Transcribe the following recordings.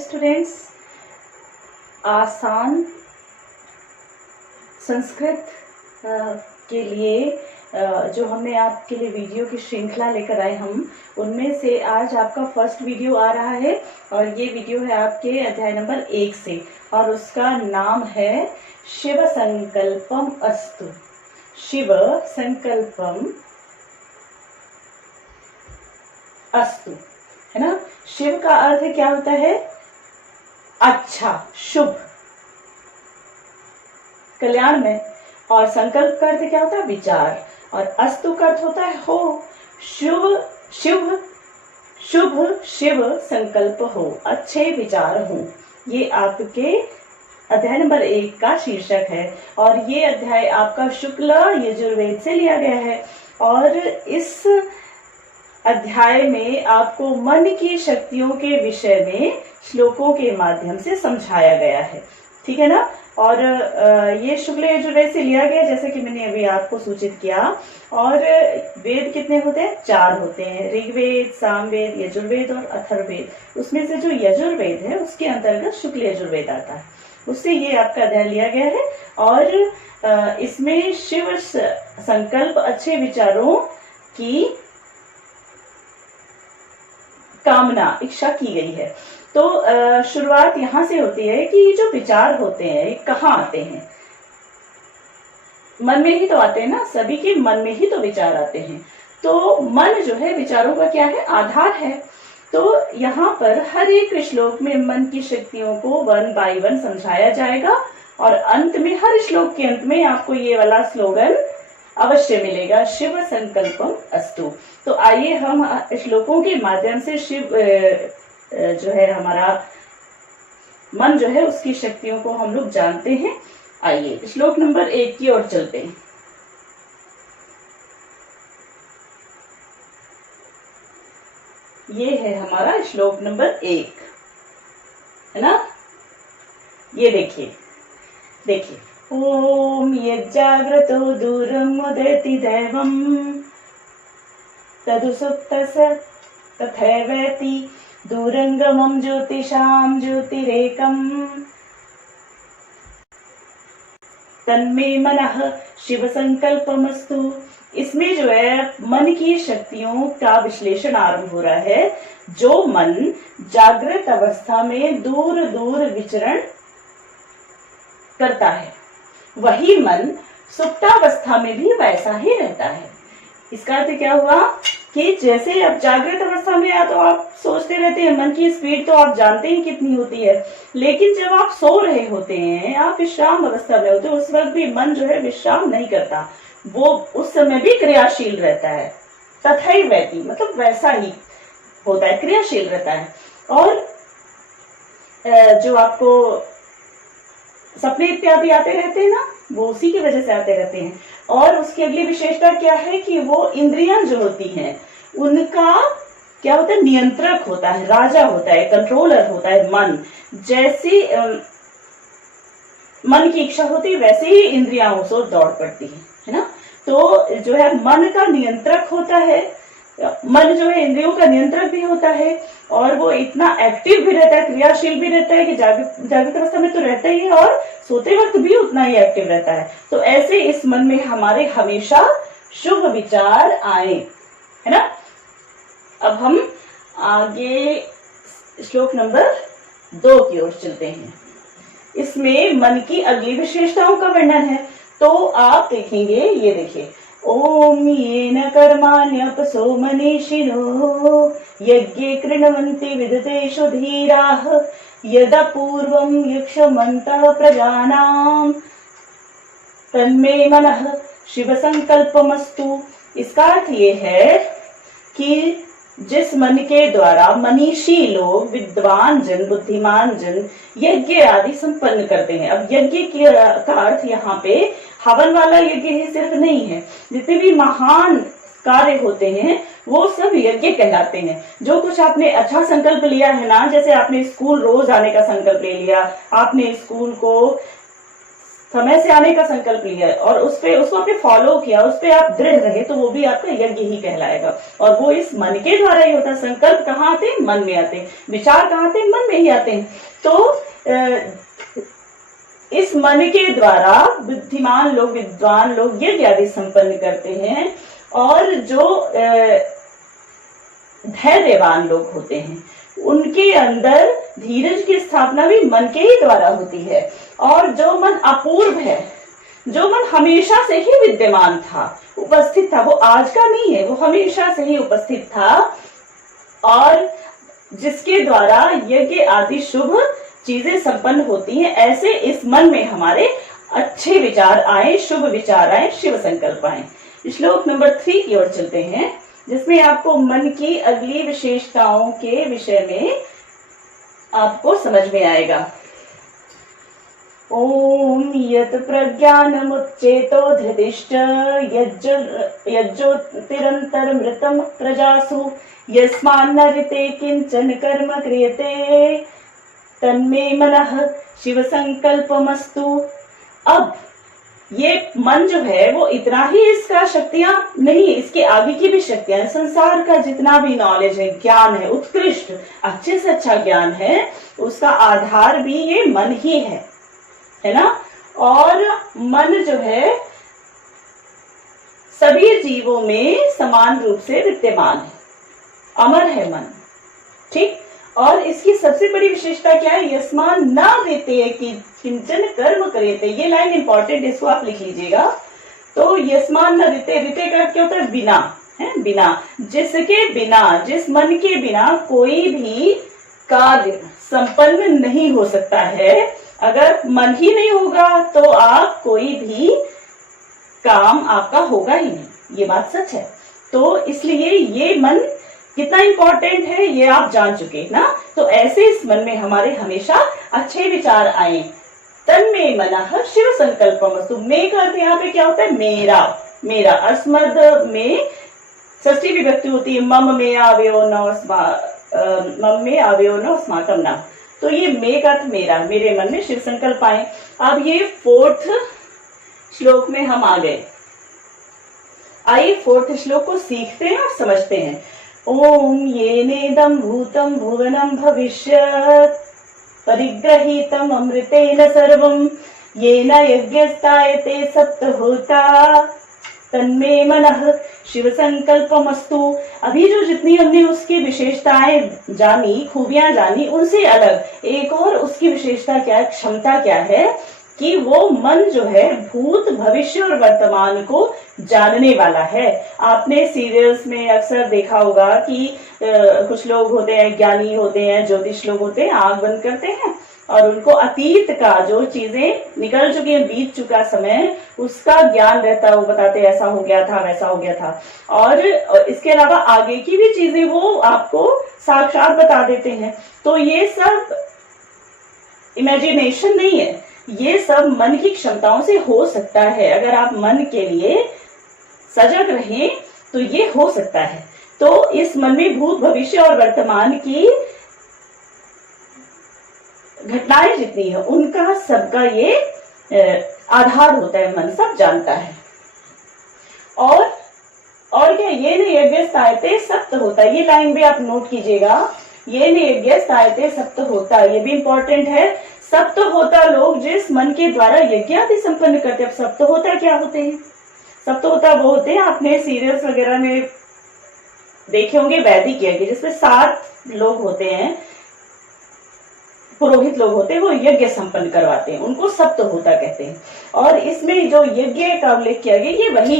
Students, आसान संस्कृत के लिए जो हमने आपके लिए वीडियो की श्रृंखला लेकर आए हम उनमें से आज आपका फर्स्ट वीडियो आ रहा है और ये वीडियो है आपके अध्याय नंबर 1 से और उसका नाम है शिव संकल्पम अस्तु। शिव संकल्पम अस्तु है ना। शिव का अर्थ क्या होता है? अच्छा, शुभ, कल्याण में। और संकल्प का अर्थ क्या होता है? विचार। और अस्तु का अर्थ होता है हो। शुभ शुभ शुभ शिव संकल्प हो, अच्छे विचार हो। ये आपके अध्याय नंबर 1 का शीर्षक है और ये अध्याय आपका शुक्ल यजुर्वेद से लिया गया है। और इस अध्याय में आपको मन की शक्तियों के विषय में श्लोकों के माध्यम से समझाया गया है, ठीक है ना। और ये शुक्ल यजुर्वेद से लिया गया जैसे कि मैंने अभी आपको सूचित किया। और वेद कितने होते हैं? 4 होते हैं, ऋग्वेद, सामवेद, यजुर्वेद और अथर्ववेद। उसमें से जो यजुर्वेद है उसके अंतर्गत शुक्ल यजुर्वेद आता है, उससे ये आपका अध्याय लिया गया है। और इसमें शिव संकल्प, अच्छे विचारों की कामना, इच्छा की गई है। तो शुरुआत यहाँ से होती है कि ये जो विचार होते हैं कहाँ आते हैं? मन में ही तो आते हैं ना, सभी के मन में ही तो विचार आते हैं। तो मन जो है विचारों का क्या है? आधार है। तो यहाँ पर हर एक श्लोक में मन की शक्तियों को 1 बाय 1 समझाया जाएगा और अंत में, हर श्लोक के अंत में आपको ये वाला स्लोगन अवश्य मिलेगा, शिव संकल्पम अस्तु। तो आइए हम श्लोकों के माध्यम से शिव जो है हमारा मन जो है उसकी शक्तियों को हम लोग जानते हैं। आइए श्लोक नंबर 1 की ओर चलते हैं। ये है हमारा श्लोक नंबर 1, है ना। ये देखिए देखिए, ओम यज्जाग्रतो दूरम उदेति दैवम तदुसुप्तस तथैवेति दूरंगमं ज्योतिषां ज्योतिरेकम तन्मे मनः शिव संकल्पमस्तु। इसमें जो है मन की शक्तियों का विश्लेषण आरंभ हो रहा है। जो मन जागृत अवस्था में दूर दूर विचरण करता है वही मन सुप्तावस्था में भी वैसा ही रहता है। इसका अर्थ क्या हुआ कि जैसे अब जागृत अवस्था में या तो आप सोचते रहते हैं, मन की स्पीड तो आप जानते ही कितनी होती है, लेकिन जब आप सो रहे होते हैं, आप विश्राम अवस्था में होते हैं, उस वक्त भी मन जो है विश्राम नहीं करता, वो उस समय भी क्रियाशील रहता है। तथैवैति मतलब वैसा ही होता है, क्रियाशील रहता है। और जो आपको सपने इत्यादि आते रहते हैं ना, वो उसी की वजह से आते रहते हैं। और उसकी अगली विशेषता क्या है कि वो इंद्रियां जो होती हैं उनका क्या होता है? नियंत्रक होता है, राजा होता है, कंट्रोलर होता है मन। जैसी मन की इच्छा होती है वैसे ही इंद्रियां उस ओर दौड़ पड़ती है ना। तो जो है मन का नियंत्रक होता है, मन जो है इंद्रियों का नियंत्रक भी होता है और वो इतना एक्टिव भी रहता है, क्रियाशील भी रहता है कि जागृत अवस्था में तो रहता ही है और सोते वक्त भी उतना ही एक्टिव रहता है। तो ऐसे इस मन में हमारे हमेशा शुभ विचार आए, है ना। अब हम आगे श्लोक नंबर 2 की ओर चलते हैं। इसमें मन की अगली विशेषताओं का वर्णन है। तो आप देखेंगे, ये देखिए, ओम येन कर्माण्यपसो मनीषिणो यज्ञे कृण्वन्ति विदतेषु धीराः यदा पूर्वं यक्षमन्तः प्रजानां तन्मे मनः शिव संकल्पमस्तु। इसका अर्थ ये है कि जिस मन के द्वारा मनीषी लोग, विद्वान जन, बुद्धिमान जन यज्ञ आदि संपन्न करते हैं। अब यज्ञ का अर्थ यहाँ पे हवन वाला यज्ञ ही सिर्फ नहीं है, जितने भी महान कार्य होते हैं वो सब यज्ञ कहलाते हैं। जो कुछ आपने अच्छा संकल्प लिया है ना, जैसे आपने स्कूल रोज आने का संकल्प ले लिया, आपने स्कूल को समय से आने का संकल्प लिया और उसको आपने फॉलो किया, उस पे आप दृढ़ रहे, तो वो भी आपका यज्ञ ही कहलाएगा। और वो इस मन के द्वारा ही होता है। संकल्प कहाँ आते हैं? मन में आते हैं। विचार कहाँ आते हैं? मन में ही आते हैं। तो इस मन के द्वारा बुद्धिमान लोग, विद्वान लोग यज्ञ आदि संपन्न करते हैं। और जो धैर्यवान लोग होते हैं उनके अंदर धीरज की स्थापना भी मन के ही द्वारा होती है। और जो मन अपूर्व है, जो मन हमेशा से ही विद्यमान था, उपस्थित था, वो आज का नहीं है, वो हमेशा से ही उपस्थित था, और जिसके द्वारा यज्ञ आदि शुभ चीजें संपन्न होती हैं, ऐसे इस मन में हमारे अच्छे विचार आए, शुभ विचार आए, शिव संकल्प आए। श्लोक नंबर 3 की ओर चलते हैं, जिसमें आपको मन की अगली विशेषताओं के विषय में आपको समझ में आएगा। ओम यत् प्रज्ञानमुच्चेतो धृतिश्च यज्ज्योतिरन्तरमृतं प्रजासु यस्मान्न ऋते किंचन कर्म क्रियते तन्मे मनः शिव संकल्पमस्तु। अब ये मन जो है वो इतना ही इसका शक्तियां नहीं, इसके आगे की भी शक्तियां, संसार का जितना भी नॉलेज है, ज्ञान है, उत्कृष्ट अच्छे से अच्छा ज्ञान है, उसका आधार भी ये मन ही है ना। और मन जो है सभी जीवों में समान रूप से विद्यमान है, अमर है मन, ठीक। और इसकी सबसे बड़ी विशेषता क्या है? यस्मान न देते कि किंचन कर्म करेते। ये लाइन इंपॉर्टेंट, इसको आप लिख लीजिएगा। तो यस्मान न देते, ऋते का क्या होता है? बिना, है बिना, जिसके बिना, जिस मन के बिना कोई भी कार्य संपन्न नहीं हो सकता है। अगर मन ही नहीं होगा तो आप कोई भी काम आपका होगा ही नहीं, ये बात सच है। तो इसलिए ये मन कितना इंपॉर्टेंट है ये आप जान चुके ना। तो ऐसे इस मन में हमारे हमेशा अच्छे विचार आए। तन्मे मनः शिव संकल्पमस्तु। मे का अर्थ यहाँ पे क्या होता है? मेरा, मेरा। अस्मद में षष्ठी विभक्ति होती है, मम में आवयो न अस्माकम न। तो ये मे का अर्थ मेरा, मेरे मन में शिव संकल्प आए। अब ये 4th श्लोक में हम आ गए। आइए 4th श्लोक को सीखते हैं और समझते हैं। ओम येनेदं भूतं भुवनं भविष्यत् परिग्रहीतम् अमृतेन सर्वं येन यज्ञस्तायते सप्तहोता तन्मे मनः शिव संकल्पमस्तु। अभी जो जितनी हमने उसकी विशेषताएं जानी, खूबियां जानी, उनसे अलग एक और उसकी विशेषता क्या है, क्षमता क्या है कि वो मन जो है भूत, भविष्य और वर्तमान को जानने वाला है। आपने सीरियल्स में अक्सर देखा होगा कि कुछ लोग होते हैं, ज्ञानी होते हैं, ज्योतिष लोग होते हैं, आंख बंद करते हैं और उनको अतीत का जो चीजें निकल चुकी हैं, बीत चुका समय, उसका ज्ञान रहता है। वो बताते ऐसा हो गया था, वैसा हो गया था। और इसके अलावा आगे की भी चीजें वो आपको साक्षात बता देते हैं। तो ये सब इमेजिनेशन नहीं है, ये सब मन की क्षमताओं से हो सकता है। अगर आप मन के लिए सजग रहें तो ये हो सकता है। तो इस मन में भूत, भविष्य और वर्तमान की घटनाएं जितनी है उनका सबका ये आधार होता है। मन सब जानता है। और क्या? ये न यज्ञ स्थायते सप्त होता। ये लाइन भी आप नोट कीजिएगा। ये न यज्ञ स्थायते सप्त होता, ये भी इंपॉर्टेंट है। सप्त होता लोग जिस मन के द्वारा यज्ञ आदि संपन्न करते हैं। सप्त होता क्या होते हैं? सप्त होता वो होते हैं, आपने सीरियल्स वगैरह में देखे होंगे, वैदिक यज्ञ जिसमें 7 लोग होते हैं, पुरोहित लोग होते हैं, वो यज्ञ संपन्न करवाते हैं, उनको सप्त होता कहते हैं। और इसमें जो यज्ञ का उल्लेख किया गया, ये वही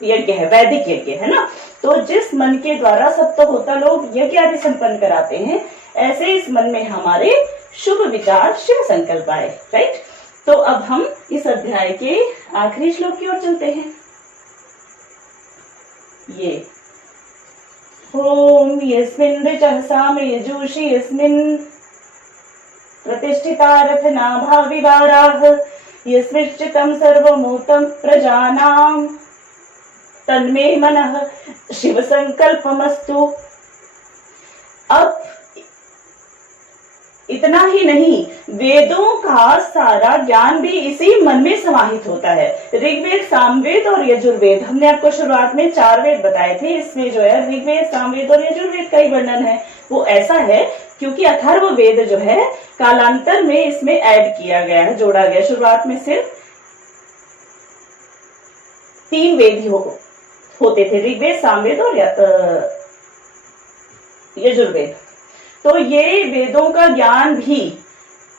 यज्ञ है, वैदिक यज्ञ है ना। तो जिस मन के द्वारा सप्त होता लोग यज्ञ आदि संपन्न कराते हैं, ऐसे इस मन में हमारे शुभ विचार, शिव संकल्प आए। राइट। तो अब हम इस अध्याय के आखिरी श्लोक की ओर चलते हैं। ये ओम यस्मिन् ऋचः साम यजुषि यस्मिन् प्रतिष्ठिता रथनाभा विवाराः यस्मिश्चितं सर्वमूतं प्रजानां तन्मे मनः शिव संकल्पमस्तु। अब इतना ही नहीं, वेदों का सारा ज्ञान भी इसी मन में समाहित होता है। ऋग्वेद, सामवेद और यजुर्वेद, हमने आपको शुरुआत में 4 वेद बताए थे, इसमें जो है ऋग्वेद, सामवेद और यजुर्वेद का ही वर्णन है। वो ऐसा है क्योंकि अथर्ववेद जो है कालांतर में इसमें ऐड किया गया है, जोड़ा गया। शुरुआत में सिर्फ 3 वेद ही होते थे, ऋग्वेद, सामवेद और यजुर्वेद। तो ये वेदों का ज्ञान भी,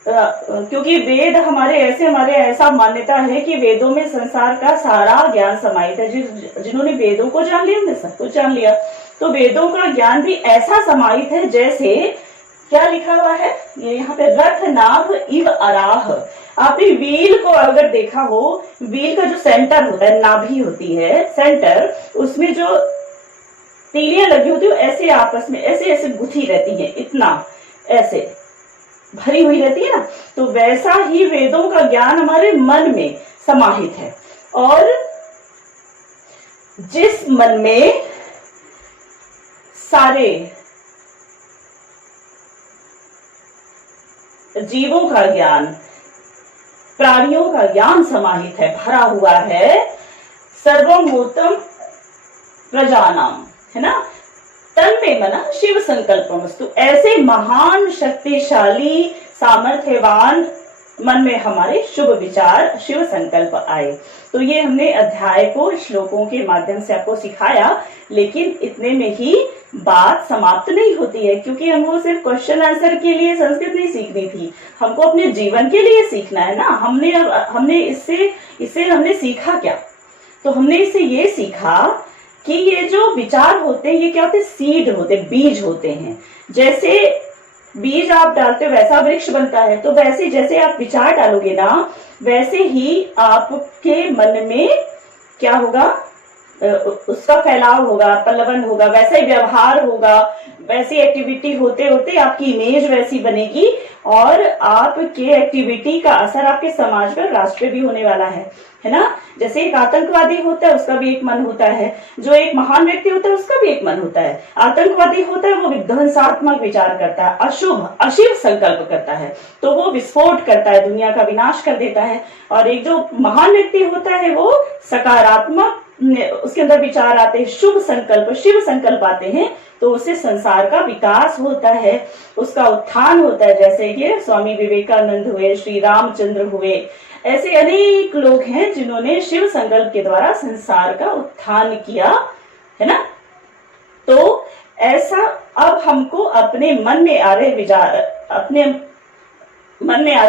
क्योंकि वेद हमारे ऐसा मान्यता है कि वेदों में संसार का सारा ज्ञान समाहित है। जिन्होंने वेदों को जान लिया, उन्होंने सब कुछ जान लिया। तो वेदों का ज्ञान भी ऐसा समाहित है, जैसे क्या लिखा हुआ है ये यहाँ पे, रथ नाभ इव अराह। आपने व्हील को अगर देखा हो, व्हील का जो सेंटर होता है, नाभि होती है सेंटर, उसमें जो तीलियां लगी होती है ऐसे आपस में ऐसे ऐसे गुथी रहती है, इतना ऐसे भरी हुई रहती है ना। तो वैसा ही वेदों का ज्ञान हमारे मन में समाहित है। और जिस मन में सारे जीवों का ज्ञान, प्राणियों का ज्ञान समाहित है, भरा हुआ है, सर्वमोतम प्रजानाम, है ना, तन में मना शिव संकल्पमस्तु। ऐसे महान, शक्तिशाली, सामर्थ्यवान मन में हमारे शुभ विचार, शिव संकल्प आए। तो ये हमने अध्याय को श्लोकों के माध्यम से आपको सिखाया, लेकिन इतने में ही बात समाप्त नहीं होती है, क्योंकि हमको सिर्फ क्वेश्चन आंसर के लिए संस्कृत नहीं सीखनी थी, हमको अपने जीवन के लिए सीखना है ना। हमने इससे हमने सीखा क्या? तो हमने इससे ये सीखा कि ये जो विचार होते हैं, ये क्या होते हैं? सीड होते, बीज होते हैं। जैसे बीज आप डालते हो वैसा वृक्ष बनता है। तो वैसे जैसे आप विचार डालोगे ना, वैसे ही आपके मन में क्या होगा, उसका फैलाव होगा, पल्लवन होगा, वैसा ही व्यवहार होगा, वैसी एक्टिविटी होते होते आपकी इमेज वैसी बनेगी, और आपके एक्टिविटी का असर आपके समाज पर, राष्ट्र पे भी होने वाला है ना। जैसे एक आतंकवादी होता है, उसका भी एक मन होता है, जो एक महान व्यक्ति होता है उसका भी एक मन होता है। आतंकवादी होता है, वो विध्वंसात्मक विचार करता है, अशुभ अशिव संकल्प करता है, तो वो विस्फोट करता है, दुनिया का विनाश कर देता है। और एक जो महान व्यक्ति होता है, वो सकारात्मक, उसके अंदर विचार आते हैं, शुभ संकल्प, शिव संकल्प आते हैं, तो उससे संसार का विकास होता है, उसका उत्थान होता है। जैसे कि स्वामी विवेकानंद हुए, श्री रामचंद्र हुए, ऐसे अनेक लोग हैं जिन्होंने शिव संकल्प के द्वारा संसार का उत्थान किया, है ना। तो ऐसा अब हमको अपने मन में आ रहे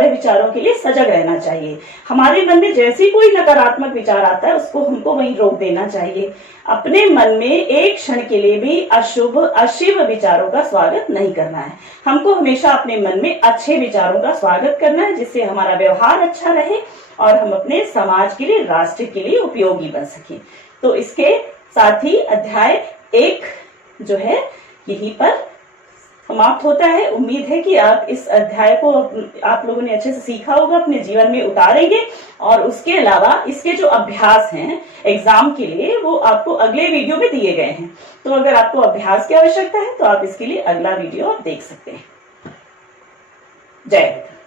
विचारों के लिए सजग रहना चाहिए। हमारे मन में जैसे कोई नकारात्मक विचार आता है, उसको हमको वहीं रोक देना चाहिए। अपने मन में एक क्षण के लिए भी अशुभ अशिव विचारों का स्वागत नहीं करना है। हमको हमेशा अपने मन में अच्छे विचारों का स्वागत करना है, जिससे हमारा व्यवहार अच्छा रहे और हम अपने समाज के लिए, राष्ट्र के लिए उपयोगी बन सके। तो इसके साथ ही अध्याय 1 जो है यहीं पर समाप्त होता है। उम्मीद है कि आप इस अध्याय को आप लोगों ने अच्छे से सीखा होगा, अपने जीवन में उतारेंगे, और उसके अलावा इसके जो अभ्यास हैं एग्जाम के लिए, वो आपको अगले वीडियो में दिए गए हैं। तो अगर आपको अभ्यास की आवश्यकता है तो आप इसके लिए अगला वीडियो आप देख सकते हैं। जय हिंद।